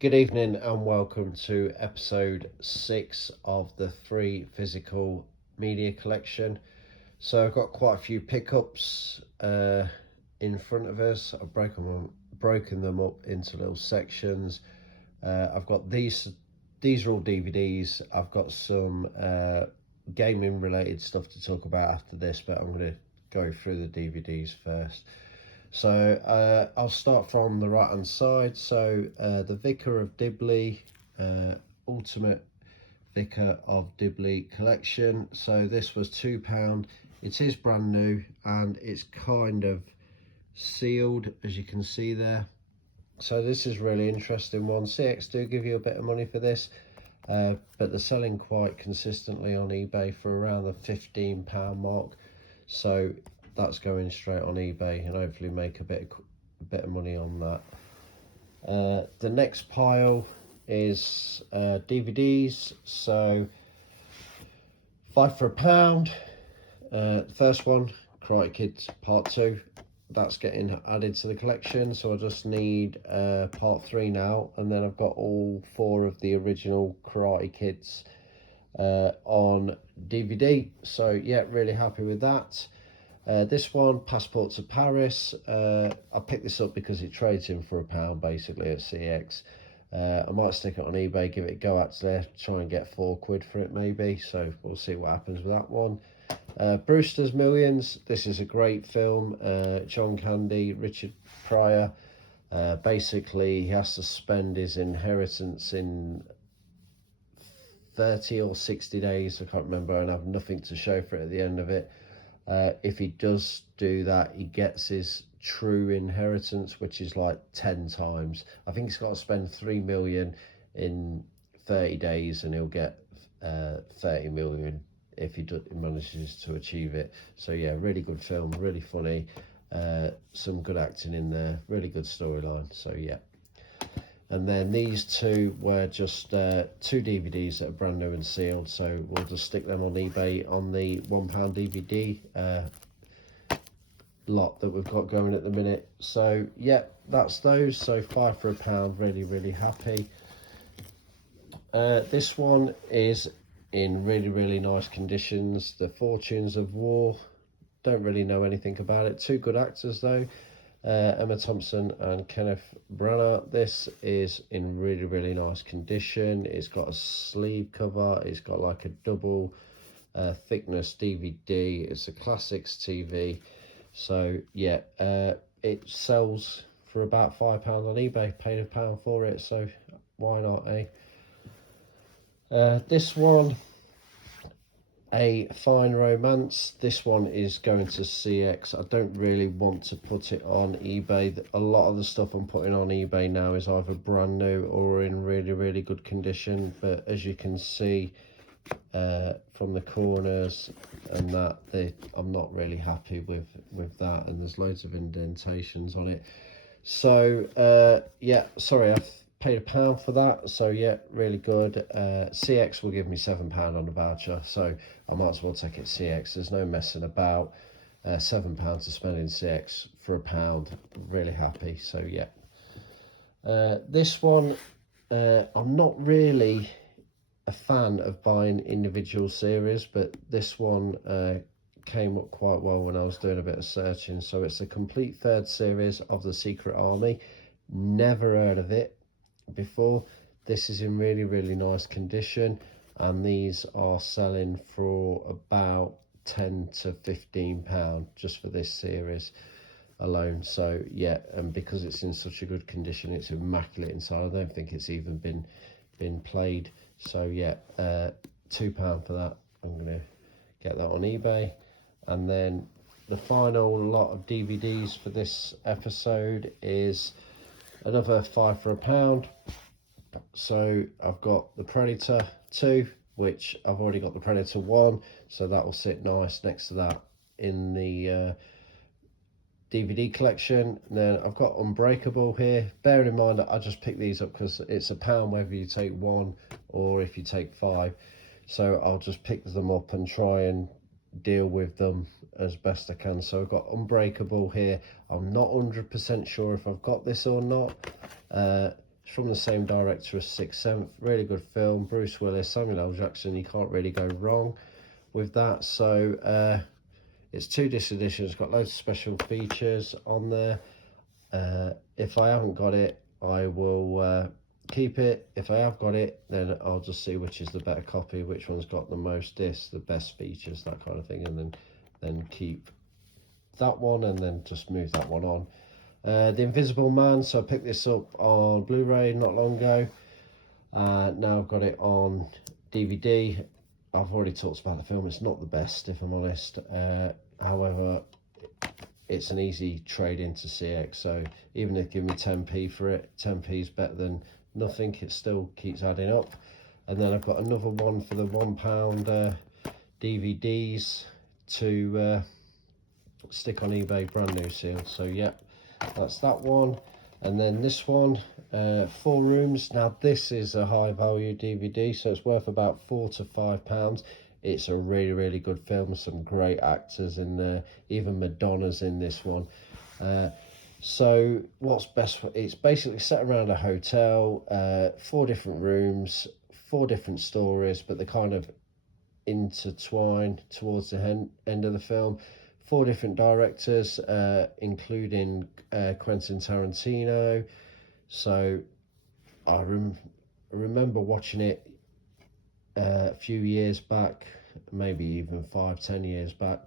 Good evening and welcome to episode 6 of the free physical media collection. So I've got quite a few pickups in front of us. I've broken them up into little sections. I've got these are all DVDs. I've got some gaming related stuff to talk about after this, but I'm going to go through the DVDs first. So I'll start from the right hand side. So the Vicar of Dibley, Ultimate Vicar of Dibley collection. So this was £2. It is brand new and it's kind of sealed, as you can see there. So this is really interesting one. CX do give you a bit of money for this, but they're selling quite consistently on eBay for around the £15 mark. So that's going straight on eBay and hopefully make a bit of money on that. The next pile is DVDs. So 5 for £1. First one, Karate Kid Part 2. That's getting added to the collection, so I just need part 3 now, and then I've got all 4 of the original Karate Kids on DVD. So yeah, really happy with that. This one, Passport to Paris. I picked this up because it trades in for £1 basically at CX. I might stick it on eBay, give it a go actually, try and get £4 for it maybe, so we'll see what happens with that one. Brewster's Millions. This is a great film. John Candy, Richard Pryor. Basically, he has to spend his inheritance in 30 or 60 days, I can't remember, and have nothing to show for it at the end of it. If he does do that, he gets his true inheritance, which is like 10 times. I think he's got to spend 3 million in 30 days and he'll get 30 million if he manages to achieve it. So yeah, really good film, really funny, some good acting in there, really good storyline. So yeah. And then these two were just 2 DVDs that are brand new and sealed, so we'll just stick them on eBay on the £1 DVD lot that we've got going at the minute. So yeah, that's those. So 5 for £1, really happy. This one is in really nice conditions. The Fortunes of War. Don't really know anything about it. 2 good actors though, Emma Thompson and Kenneth Branagh. This is in really nice condition. It's got a sleeve cover. It's got like a double thickness DVD. It's a classics TV. So yeah, it sells for about £5 on eBay. Paid £1 for it, so why not, eh? This one, A Fine Romance. This one is going to CX. I don't really want to put it on eBay. A lot of the stuff I'm putting on eBay now is either brand new or in really good condition, but as you can see from the corners and that, I'm not really happy with that, and there's loads of indentations on it. So yeah, sorry, I've paid £1 for that. So yeah, really good. CX will give me £7 on the voucher, so I might as well take it CX. There's no messing about. £7 to spend in CX for £1. Really happy. So yeah. This one, I'm not really a fan of buying individual series, but this one came up quite well when I was doing a bit of searching. So it's a complete 3rd series of The Secret Army. Never heard of it before. This is in really nice condition, and these are selling for about £10 to £15 just for this series alone. So yeah, and because it's in such a good condition, it's immaculate inside. I don't think it's even been played. So yeah, £2 for that. I'm gonna get that on eBay. And then the final lot of DVDs for this episode is another 5 for £1. So I've got the Predator 2, which I've already got the Predator 1, so that will sit nice next to that in the DVD collection. And then I've got Unbreakable here. Bear in mind that I just picked these up because it's £1 whether you take 1 or if you take 5. So I'll just pick them up and try and deal with them as best I can. So I've got Unbreakable here. I'm not 100% sure if I've got this or not. It's from the same director as Sixth Sense. Really good film. Bruce Willis, Samuel L. Jackson. You can't really go wrong with that. So it's 2 disc edition. It's got loads of special features on there. If I haven't got it, I will keep it. If I have got it, then I'll just see which is the better copy, which one's got the most discs, the best features, that kind of thing, and then keep that one and then just move that one on. The Invisible Man, so I picked this up on Blu-ray not long ago. Now I've got it on DVD. I've already talked about the film. It's not the best, if I'm honest. However, it's an easy trade into CX, so even if you give me 10p for it, 10p is better than nothing. It still keeps adding up. And then I've got another one for the £1 DVDs to stick on eBay, brand new seal. So yeah, that's that one. And then this one, 4 Rooms. Now this is a high value DVD, so it's worth about £4 to £5. It's a really good film, some great actors in there, even Madonna's in this one. So what's best for, it's basically set around a hotel, 4 different rooms, 4 different stories, but they kind of intertwine towards the end of the film. 4 different directors, including Quentin Tarantino. So I remember watching it a few years back, maybe even 5-10 years back.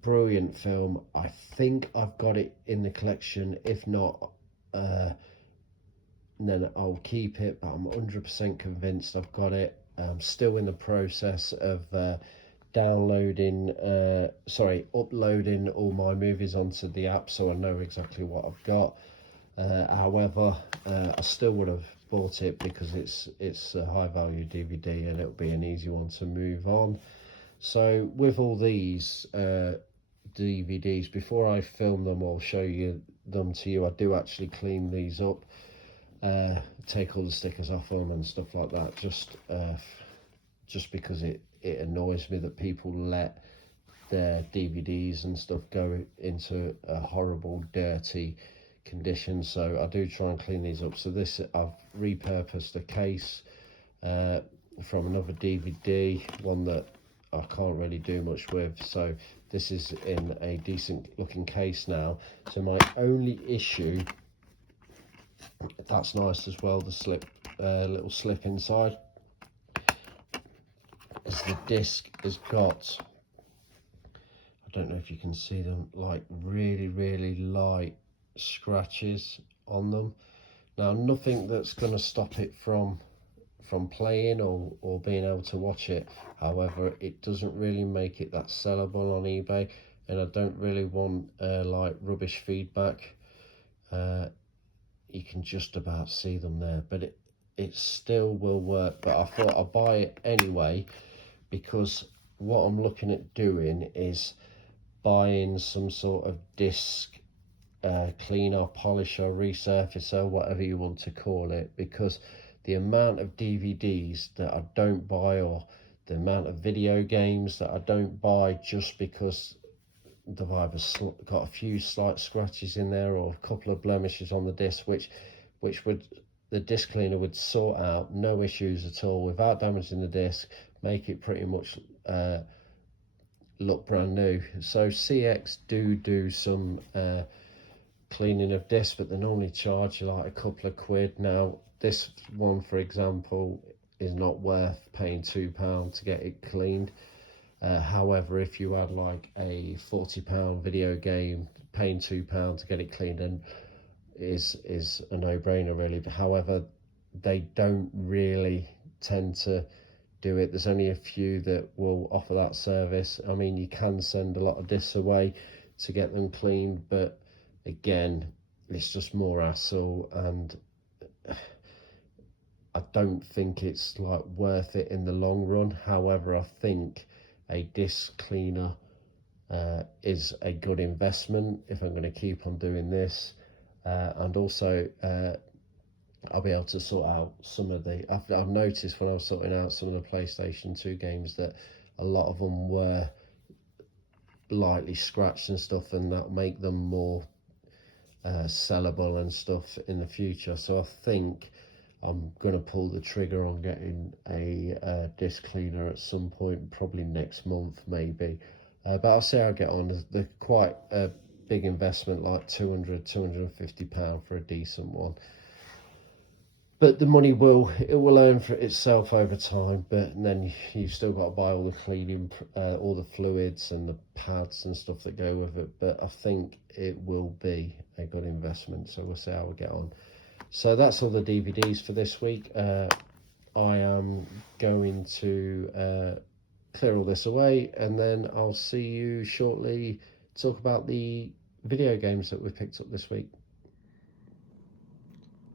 Brilliant film. I think I've got it in the collection. If not, then I'll keep it, but I'm 100% convinced I've got it. I'm still in the process of uploading all my movies onto the app, so I know exactly what I've got. However, I still would have bought it because it's a high value DVD and it'll be an easy one to move on. So with all these DVDs, before I film them or show them to you, I do actually clean these up, take all the stickers off them and stuff like that, just because it annoys me that people let their DVDs and stuff go into a horrible dirty condition. So I do try and clean these up. So this, I've repurposed a case from another DVD, one that I can't really do much with. So this is in a decent looking case now. So my only issue, that's nice as well, the slip, little slip inside, is the disc has got, I don't know if you can see them, like really light scratches on them. Now nothing that's going to stop it from playing or being able to watch it. However, it doesn't really make it that sellable on eBay, and I don't really want like rubbish feedback. You can just about see them there, but it still will work. But I thought I'd buy it anyway, because what I'm looking at doing is buying some sort of disc cleaner, polisher, resurfacer, whatever you want to call it, because the amount of DVDs that I don't buy, or the amount of video games that I don't buy just because they've either got a few slight scratches in there or a couple of blemishes on the disc, which would, the disc cleaner would sort out, no issues at all, without damaging the disc, make it pretty much look brand new. So CX do some cleaning of discs, but they normally charge you like a couple of quid. Now this one, for example, is not worth paying £2 to get it cleaned. However, if you had like a £40 video game, paying £2 to get it cleaned and is a no-brainer really. However, they don't really tend to do it. There's only a few that will offer that service. I mean, you can send a lot of discs away to get them cleaned, but again, it's just more hassle, and I don't think it's like worth it in the long run. However, I think a disc cleaner is a good investment if I'm going to keep on doing this, and also I'll be able to sort out some of the, I've noticed when I was sorting out some of the PlayStation 2 games that a lot of them were lightly scratched and stuff, and that make them more sellable and stuff in the future. So I think I'm going to pull the trigger on getting a disc cleaner at some point, probably next month maybe. But I'll see how I get on. They're quite a big investment, like £250 for a decent one. But the money will earn for itself over time. But then you've still got to buy all the cleaning, all the fluids and the pads and stuff that go with it. But I think it will be a good investment. So we'll see how we get on. So that's all the DVDs for this week. I am going to clear all this away, and then I'll see you shortly to talk about the video games that we've picked up this week.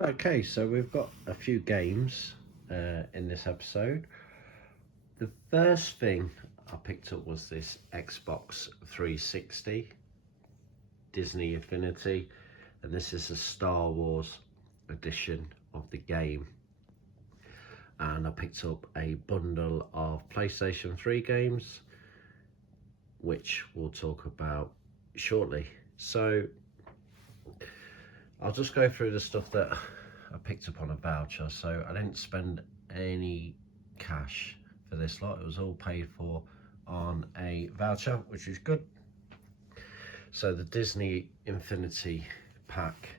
Okay, so we've got a few games in this episode. The first thing I picked up was this Xbox 360 Disney Infinity, and this is a Star Wars edition of the game. And I picked up a bundle of PlayStation 3 games, which we'll talk about shortly. So I'll just go through the stuff that I picked up on a voucher. So I didn't spend any cash for this lot. It was all paid for on a voucher, which is good. So the Disney Infinity pack.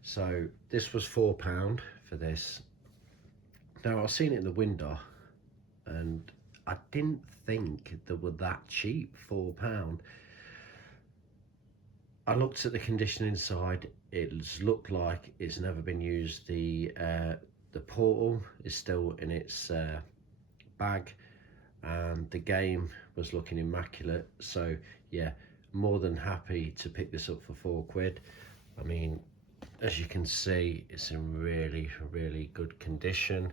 So this was £4 for this. Now I've seen it in the window and I didn't think they were that cheap, £4. I looked at the condition inside. It's looked like it's never been used. The portal is still in its bag, and the game was looking immaculate. So yeah, more than happy to pick this up for £4. I mean, as you can see, it's in really good condition.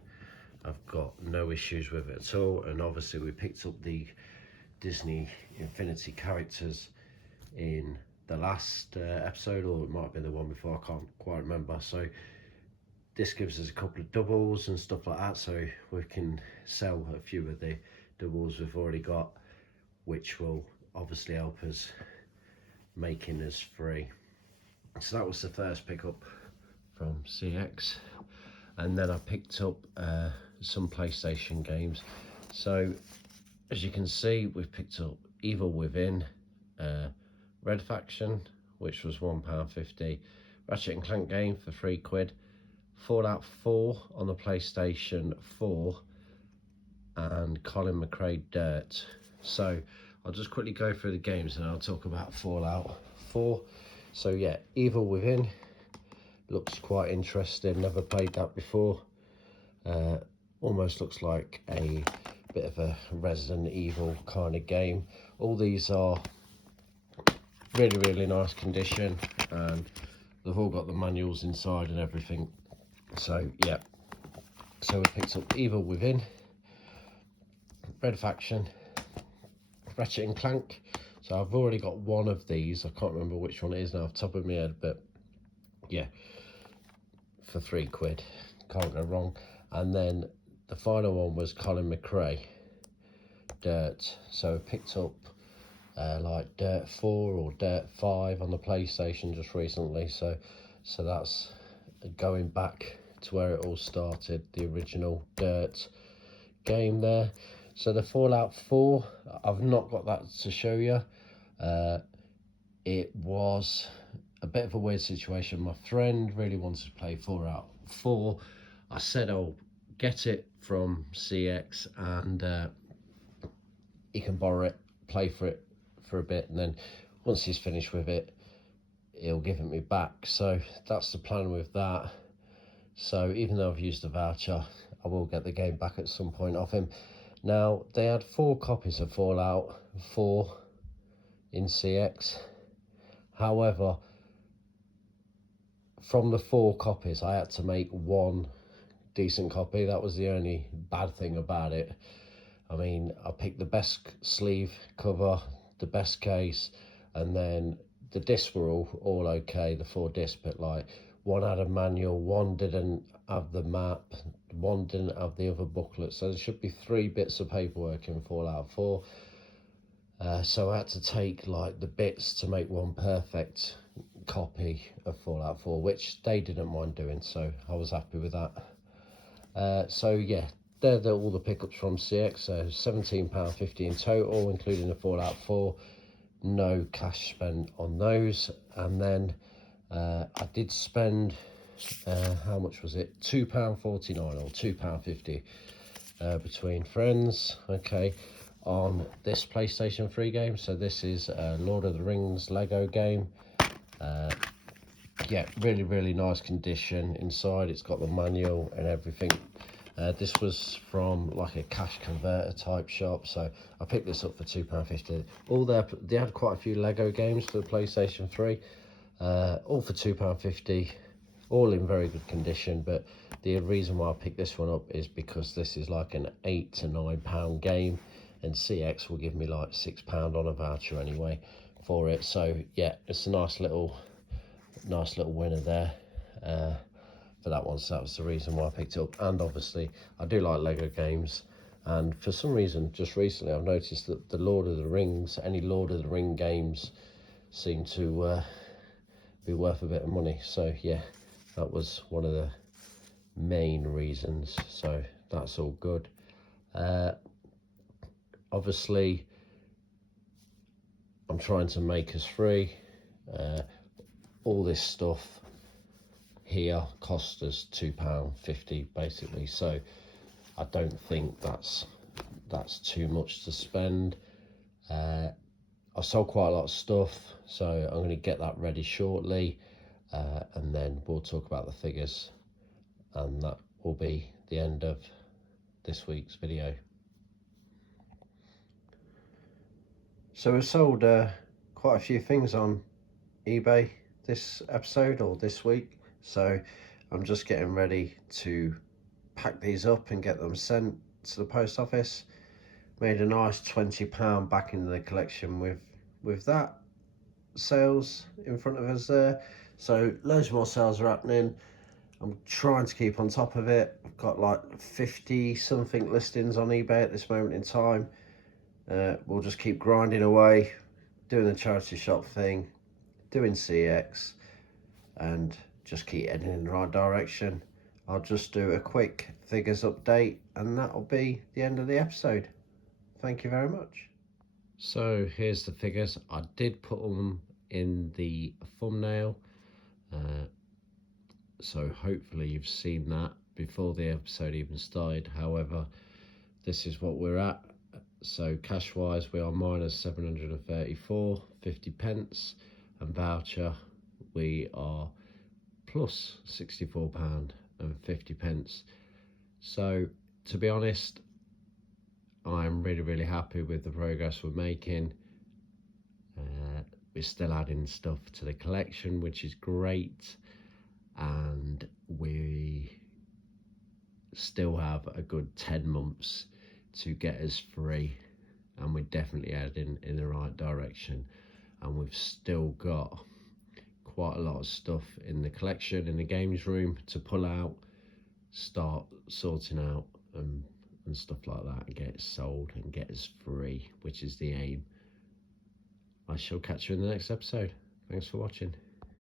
I've got no issues with it at all. And obviously we picked up the Disney Infinity characters in the last episode, or it might be the one before, I can't quite remember. So this gives us a couple of doubles and stuff like that, so we can sell a few of the doubles we've already got, which will obviously help us making us free. So that was the first pickup from CX. And then I picked up some PlayStation games. So as you can see, we've picked up Evil Within, Red Faction, which was £1.50, Ratchet and Clank game for £3, Fallout 4 on the PlayStation 4, and Colin McRae Dirt. So I'll just quickly go through the games and I'll talk about Fallout 4. So yeah, Evil Within looks quite interesting, never played that before. Almost looks like a bit of a Resident Evil kind of game. All these are really nice condition, and they've all got the manuals inside and everything. So yeah, so we picked up Evil Within, Red Faction, Ratchet and Clank. So I've already got one of these. I can't remember which one it is now off the top of my head, but yeah, for £3, can't go wrong. And then the final one was Colin McRae Dirt. So I picked up like Dirt 4 or Dirt 5 on the PlayStation just recently. So that's going back to where it all started, the original Dirt game there. So the Fallout 4, I've not got that to show you. It was a bit of a weird situation. My friend really wanted to play Fallout 4. I said I'll get it from CX, and he can borrow it, play for it for a bit, and then once he's finished with it, he'll give it me back. So that's the plan with that. So even though I've used the voucher, I will get the game back at some point off him. Now, they had 4 copies of Fallout 4 in CX. However, from the 4 copies, I had to make 1 decent copy. That was the only bad thing about it. I mean, I picked the best sleeve cover, the best case, and then the discs were all okay, the 4 discs, but like, 1 had a manual, 1 didn't have the map, 1 didn't have the other booklet. So there should be 3 bits of paperwork in Fallout 4. So I had to take like the bits to make one perfect copy of Fallout 4, which they didn't mind doing, so I was happy with that. So yeah, they're all the pickups from CX. So £17.50 in total, including the Fallout 4. No cash spent on those. And then I did spend, how much was it? £2.49 or £2.50 between friends, okay, on this PlayStation 3 game. So this is Lord of the Rings Lego game. Yeah, really nice condition inside. It's got the manual and everything. This was from like a cash converter type shop, so I picked this up for £2.50. They had quite a few Lego games for the PlayStation 3, all for £2.50, all in very good condition. But the reason why I picked this one up is because this is like an £8 to £9 game, and CX will give me like £6 on a voucher anyway for it. So yeah, it's a nice little winner there for that one. So that was the reason why I picked it up. And obviously I do like Lego games, and for some reason just recently I've noticed that the Lord of the Rings, any Lord of the Ring games seem to be worth a bit of money. So yeah, that was one of the main reasons, so that's all good. Obviously I'm trying to make us free. All this stuff here cost us £2.50 basically, so I don't think that's too much to spend. I sold quite a lot of stuff, so I'm going to get that ready shortly, and then we'll talk about the figures, and that will be the end of this week's video. So we sold quite a few things on eBay this episode, or this week, so I'm just getting ready to pack these up and get them sent to the post office. Made a nice £20 back into the collection with that sales in front of us there. So loads more sales are happening. I'm trying to keep on top of it. I've got like 50 something listings on eBay at this moment in time. We'll just keep grinding away, doing the charity shop thing, doing CX, and just keep heading in the right direction. I'll just do a quick figures update, and that'll be the end of the episode. Thank you very much. So here's the figures. I did put them in the thumbnail, so hopefully you've seen that before the episode even started. However, this is what we're at. So cash wise, we are minus 734.50 pence, and voucher we are plus £64.50 pence. So to be honest, I'm really happy with the progress we're making. We're still adding stuff to the collection, which is great, and we still have a good 10 months to get us free, and we're definitely heading in the right direction. And we've still got quite a lot of stuff in the collection, in the games room, to pull out, start sorting out, and stuff like that, and get it sold and get us free, which is the aim. I shall catch you in the next episode. Thanks for watching.